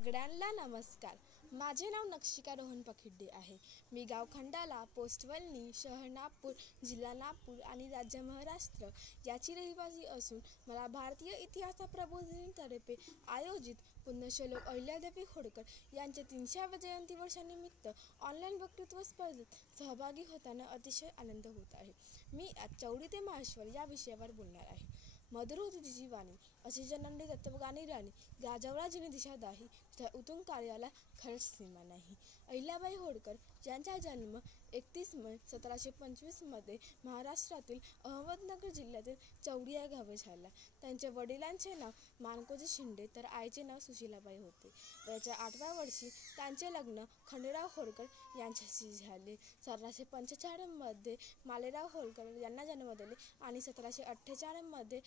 सगळ्यांना नमस्कार. माझे नाव नक्षिका रोहन पखिड्डे आहे. मी गाव खंडाला, पोस्ट वलनी, शहर नागपूर, जिल्हा नागपूर आणि राज्य महाराष्ट्र याची रहिवासी असून मला भारतीय इतिहास प्रबोधिनीतर्फे आयोजित पुण्यश्लोक अहिल्यादेवी होळकर यांच्या 300व्या जयंती वर्षानिमित्त ऑनलाईन वक्तृत्व स्पर्धेत सहभागी होताना अतिशय आनंद होत आहे. मी आज चौंडी ते माहेश्वर या विषयावर बोलणार आहे. मधुर होती तिची वाणी, अशी जननी तत्वगाणी राणी, गाजवला जिने दिशा दाही, त्या उत्तुंग कार्याला खरंच सीमा नाही. अहिल्याबाई होळकर यांचा जन्म 31 मे 1725 मध्ये महाराष्ट्रातील अहमदनगर जिल्ह्यातील चौंडी या गावी झाला. त्यांच्या वडिलांचे नाव माणकोजी शिंदे तर आईचे नाव सुशीलाबाई होते. वयाच्या 8व्या वर्षी त्यांचे लग्न खंडेराव होळकर यांच्याशी झाले. 1745 मध्ये मालेराव होळकर यांना जन्म दिले आणि 1748 मध्ये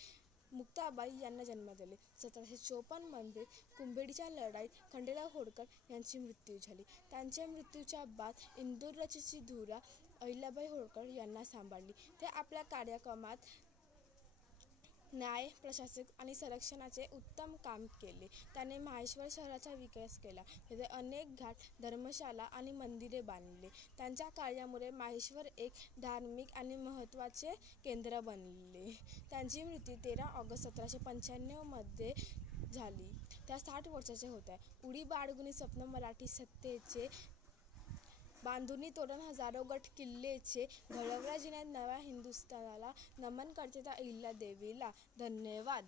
मुक्ताबाई यांना जन्म दिले. 1754 मध्ये कुंभेडीच्या लढाईत खंडेराव होळकर यांची मृत्यू झाली. त्यांच्या मृत्यूच्या बाद इंदूरची धुरा अहिल्याबाई होळकर यांना सांभाळली. ते आपल्या कार्यक्रमात न्याय, प्रशासक आणि संरक्षणाचे उत्तम काम केले. त्याने माहेश्वर शहराचा विकास केला. तेथे अनेक घाट, धर्मशाळा आणि मंदिरे बांधले. त्यांच्या कार्यामुळे माहेश्वर एक धार्मिक आणि महत्त्वाचे केंद्र बनले. त्यांची मृत्यू 13 ऑगस्ट 1795 मध्ये झाली. त्या 60 वर्षाच्या होत्या. उडी बाळगुनी स्वप्न मराठी सत्तेचे बांधुनी तोरण हजारो गड किल्लेचे घडवल्या जिने नव्या हिंदुस्थानाला नमन करते त्या अहिल्यादेवीला. धन्यवाद.